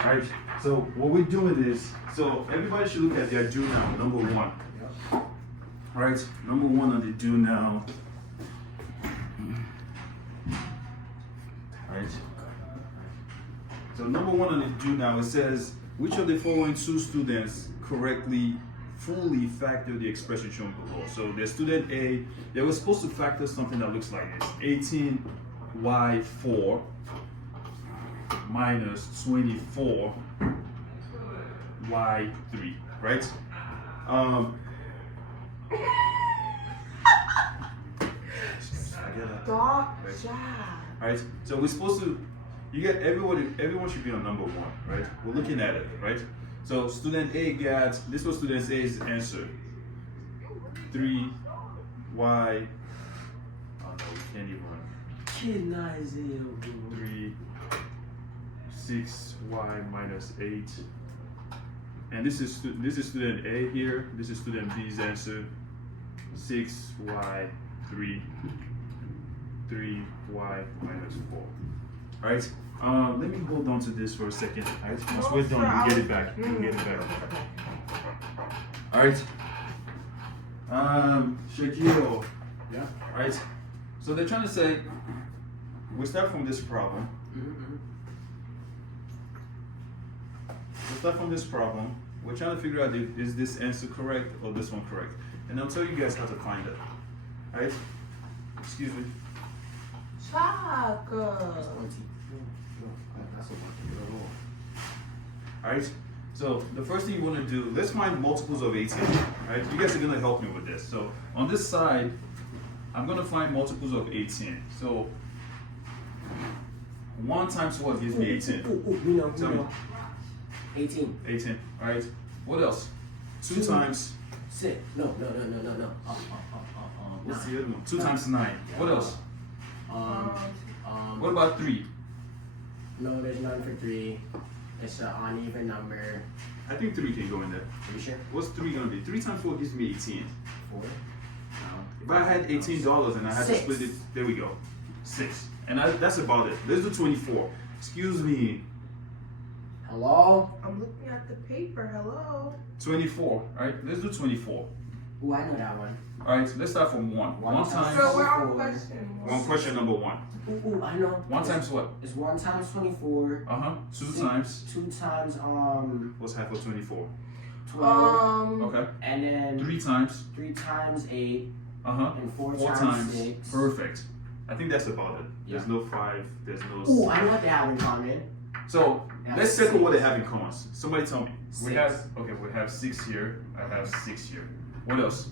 Alright, so what we're doing is, so everybody should look at their do now, number one. Alright, number one on the do now. Alright. So number one on the do now, it says, which of the following two students correctly fully factor the expression shown below? So the student A, they were supposed to factor something that looks like this. 18y4 minus 24y3, right? Stop, Jack. Right? So we're supposed to, you get everyone should be on number one, right? We're looking at it, right? So student A got, this was student A's answer. 3y, oh no, we can't even run. 3, 6y minus 8. And this is student A here, this is student B's answer. 6y, 3y minus 4. Alright? Let me hold on to this for a second. Alright? Once we're done, we'll get it back. We'll get it back. Alright? Shaquille. Yeah. Alright? So they're trying to say, we start from this problem. We start from this problem. We're trying to figure out if, is this answer correct or this one correct. And I'll tell you guys how to find it. Alright? Excuse me. Chuck. Alright? So the first thing you want to do, let's find multiples of 18. Alright? You guys are going to help me with this. So on this side, I'm going to find multiples of 18. So 1 times what gives me 18? Tell me. 18. 18. Alright? What else? 2 times. 6. No. What's the other one? 2 times 9. What else? What about 3? No, there's none for 3. It's an uneven number. I think 3 can go in there. Are you sure? What's 3 going to be? 3 times 4 gives me 18. 4? No. If I had $18 and I had to 6. split it, there we go. 6. And that's about it. Let's do 24. Excuse me. Hello? I'm looking at the paper. Hello. 24. Alright, let's do 24. Ooh, I know that one. Alright, so let's start from 1. 1 times. So we're on question. Question number 1. Ooh, I know. 1 times what? It's 1 times 24. 2 times. 2 times, What's half of 24? 12. Okay. And then 3 times. 3 times 8. And 4 4 times 6. Perfect. I think that's about it. Yeah. There's no 5. There's no 6. Ooh, I know what they have in common. So let's circle what they have in common. Somebody tell me. We 6. have we have 6 here. I have 6 here. What else?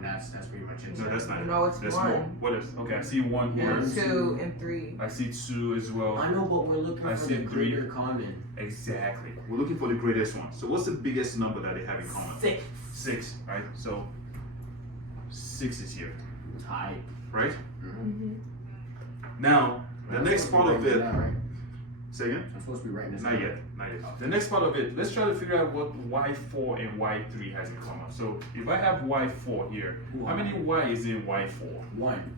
That's pretty much it. No, that's not it. No, it's There's 1. more. What else? Okay, I see 1 here. And 2 and 3. I see 2 as well. I know, but we're looking I for see the 3. greater common. Exactly. We're looking for the greatest one. So what's the biggest number that they have in common? 6. 6, right? So 6 is here, Type. right? Mm-hmm. Now, the next part of it. Right? Say again? I'm supposed to be writing this Not down. yet, not yet. The next part of it, let's try to figure out what y4 and y3 has in common. So if I have y4 here, how many y is in y4? 1.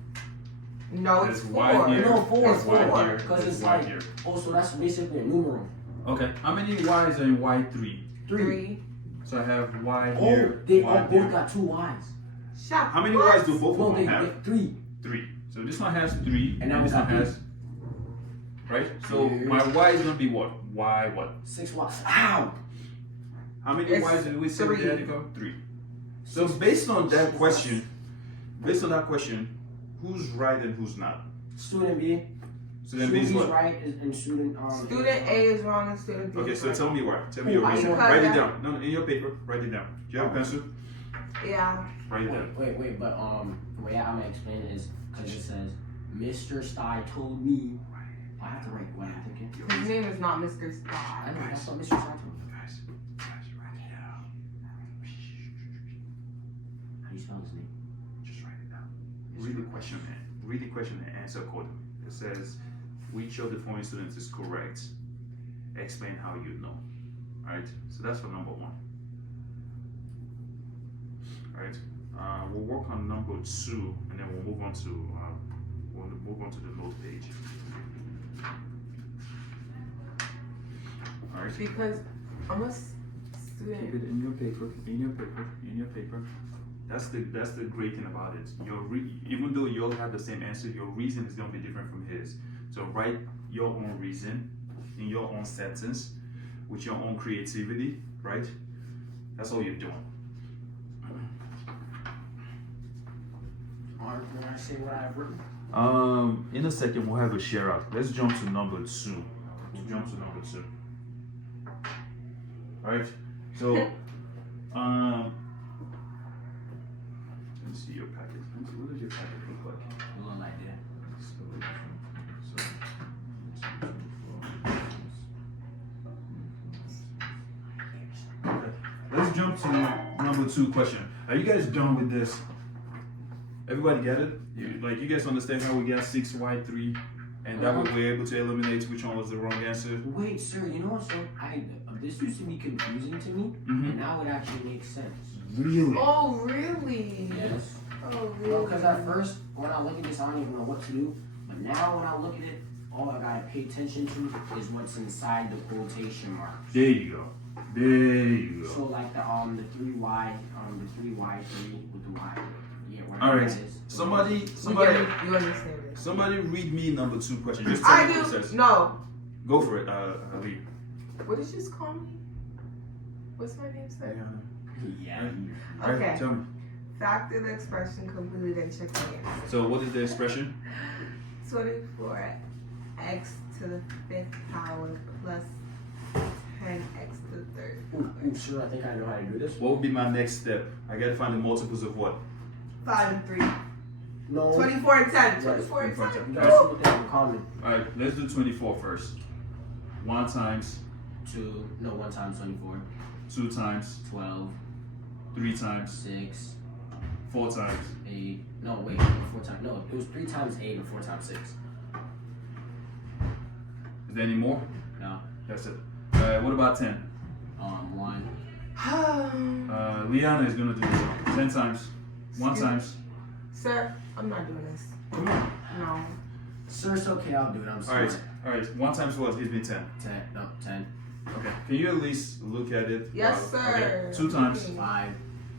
No, it's There's 4. y here. No, 4. There's y four. here. Because There's it's y like, here. oh, so that's basically a numeral. Okay, how many y's are in y3? 3. So I have y Oh, here, they y all here. both got 2 y's. Shut How many what? y's do both No, of they them have? get 3. 3. So this one has 3, And now this we one got has, right? So Yes. my y is gonna be what? Y what? 6 y's. Ow! How many It's y's did we say we 3. had to come? 3. So based on that question, who's right and who's not? Student B. So then B's Student what? right and student Student A is wrong and student B Okay, is so right. tell me why. Tell me Ooh, your I reason. know. Write it Because down. No, in your paper. Write it down. Do you have a pencil? Yeah. Write it down. Wait, but the way I'm gonna explain it is because it says Mr. Stye told me. I have to write what I think. His name is not Mr. I Scott. know that's what Mr. Stye told me. Guys, write it down. How do you spell his name? Just write it down. Read the question, man. Read the question and answer accordingly. It says, which of the following students is correct? Explain how you know. Alright, so that's for number 1. Alright, we'll work on number 2 and then we'll move on to the note page. right? Because I'm a Keep student. it in your paper, in your paper, in your paper. That's the great thing about it. Even though you all have the same answer, your reason is gonna be different from his. So write your own reason in your own sentence with your own creativity, right? That's all you're doing. Alright, can I say what I've written? In a second we'll have a share out. Let's jump to number 2. We'll jump to number 2. Alright, so let me see your packet. What does your packet look like? A little like that. Let's jump to number 2 question. Are you guys done with this? Everybody get it? You guys understand how we got 6y3 and that way we're able to eliminate which one was the wrong answer? Wait, sir, you know what? So this used to be confusing to me, and now it actually makes sense. Really? Oh, really? Yes. Oh, Well, really? because at first, when I look at this, I don't even know what to do. But now, when I look at it, all I gotta pay attention to is what's inside the quotation marks. There you go. There you go. So like the 3y, the 3y3 with the y. Yeah, whatever All right. that is. Somebody You understand it. Somebody read me number 2 question. Just I tell me what it do. says. No. Go for it, Ali. What did you just call me? What's my name, sir? Yeah. Alright, Okay. tell me. Factor the expression completely, then check the answer. So what is the expression? 24x to the 5th power plus 10x to the 3rd. Ooh, sure, I think I know how to do this. What would be my next step? I gotta find the multiples of what? 5 and 3. No. 24 and 10. Yes, 24 and 10. You gotta see what they have in common. Alright, let's do 24 first. 1 times, 1 times 24, 2 times, 12, 3 times, 6, 4 times. 8. No, wait, 4 times. No, it was 3 times 8 and 4 times 6. Is there any more? No. That's it. Alright, what about 10? 1. Liana is gonna do this one. 10 times. 1 times. Sir, I'm not doing this. Come on. No. Sir, it's okay, I'll do it. I'm sorry. Alright. 1 times what gives me 10. 10. No, 10. Okay. Can you at least look at it? Yes, sir. Okay. 2 times. 5.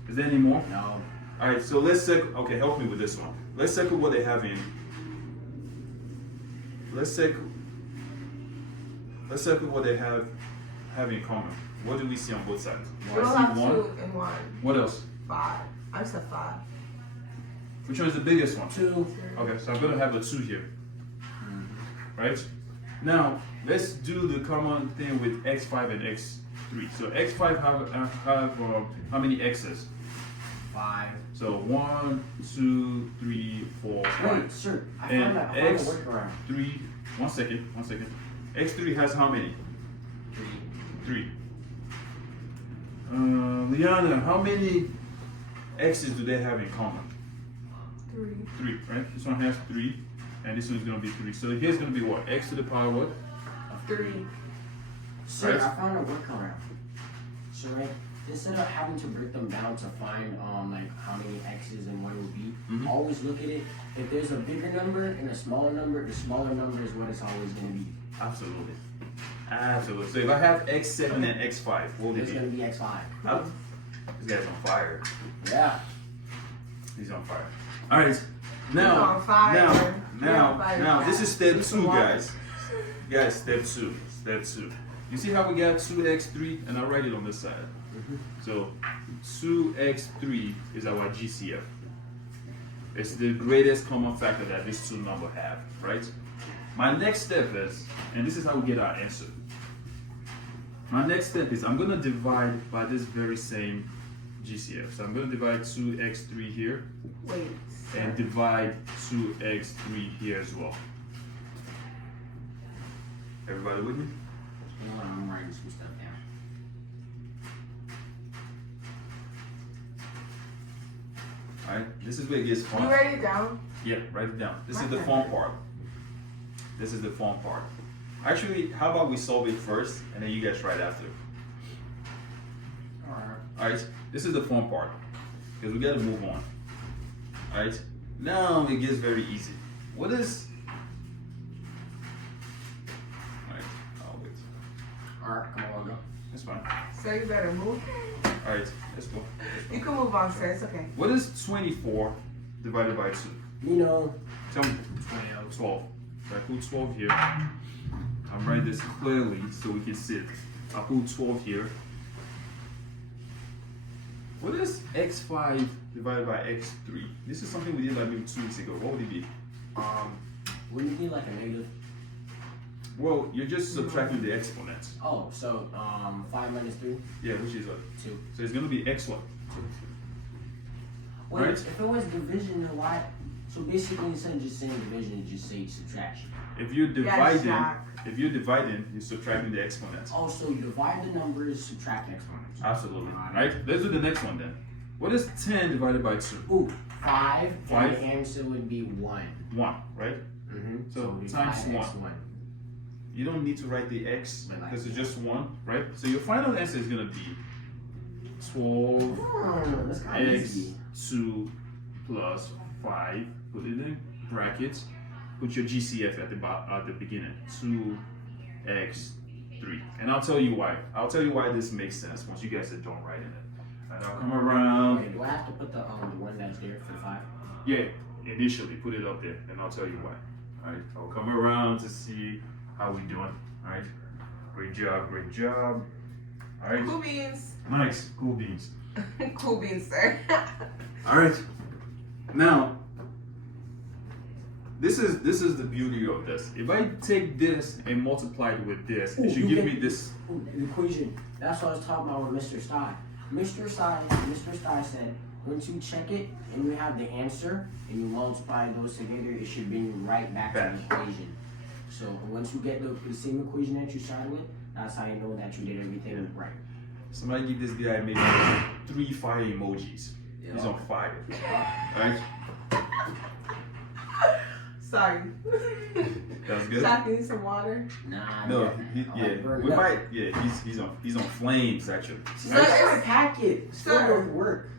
Is there any more? No. Alright, so let's okay, help me with this one. Let's circle what they have in. Let's circle what they have in common. What do we see on both sides? We'll I have see 1. 2 and 1. What else? 5. I said 5. Which one is the biggest one? 2. Okay, so I'm gonna have a 2 here. Right? Now, let's do the common thing with x5 and x3. So x5 have how many x's? 5. So 1, 2, 3, 4, 5. Wait, sir, I And found a X- workaround. 3. 1 second. X3 has how many? 3. 3. Liana, how many x's do they have in common? 3. 3, right? This one has 3, and this one's gonna be 3. So here's gonna be what? X to the power what? 3. Sir, Right. I found a workaround. So, right, instead of having to break them down to find like how many x's and what it would be, Mhm. always look at it. If there's a bigger number and a smaller number, the smaller number is what it's always going to be. Absolutely. So if I have x7 and x5, what would It's it going be? to be x5. This guy's on fire. Yeah. He's on fire. All right. Now, on fire. now, this is step Need 2, some water. guys. Guys, step 2. Step 2. You see how we got 2x3, and I write it on this side. So 2x3 is our GCF. It's the greatest common factor that these two numbers have, right? My next step is, and this is how we get our answer. My next step is I'm gonna divide by this very same GCF. So I'm gonna divide 2x3 here Wait. and divide 2x3 here as well. Everybody with me? Hold on, I'm writing some stuff down. Alright, this is where it gets fun. You write it down? Yeah, write it down. This is Write the that fun down. part. This is the fun part. Actually, how about we solve it first and then you guys write after. Alright. Alright, this is the fun part. Because we gotta move on. Alright, now it gets very easy. What is. Alright, I'll wait. Alright, come on, That's fine. Sir, you better move. All right, let's go. You can move on, sir. It's okay. What is 24 divided by 2? You know, Tell me. 12. So I put 12 here. I'll write this clearly so we can see it. I put 12 here. What is x5 divided by x3? This is something we did like maybe 2 weeks ago. What would it be? wouldn't it be like a negative? Well, you're just subtracting the exponents. Oh, so 5 minus 3, Yeah, which is what? 2. So it's gonna be x1. Wait, Right. if it was division, then why? So basically, instead of just saying division, just say subtraction. If you're dividing, Jack. you're subtracting the exponents. Oh, so you divide the numbers, subtract exponents. Absolutely. Right? Let's do the next one then. What is 10 divided by 2? Ooh, 5. Five. And the answer would be 1. 1, right? Mm-hmm. So it'd be times 5x1. You don't need to write the x Right. because it's just 1, right? So your final answer is gonna be 12 Oh, that's kind of easy. x2 plus 5. Put it in brackets. Put your GCF at the beginning. 2x3. And I'll tell you why. I'll tell you why this makes sense once you guys are done writing it. And I'll come around. Wait, do I have to put the one that's there for 5? Yeah, initially put it up there, and I'll tell you why. All right, I'll come around to see how we doing. All right, great job, great job. All right, Cool beans. nice, cool beans. Cool beans, sir. All right, now this is the beauty of this. If I take this and multiply it with this, it should give me this. Ooh, the equation. That's what I was talking about with Mr. Stein. Mr. Stein said, once you check it and you have the answer and you multiply those together, it should bring you right back to the equation. So once you get the same equation that you started with, that's how you know that you did everything right. Somebody give this guy maybe 3 fire emojis. He's on fire. All right, Sorry. that was good. Shaq, you need some water? Nah, No, yeah. we might. Yeah, he's on flames actually. It's not every packet. Still Sir. work.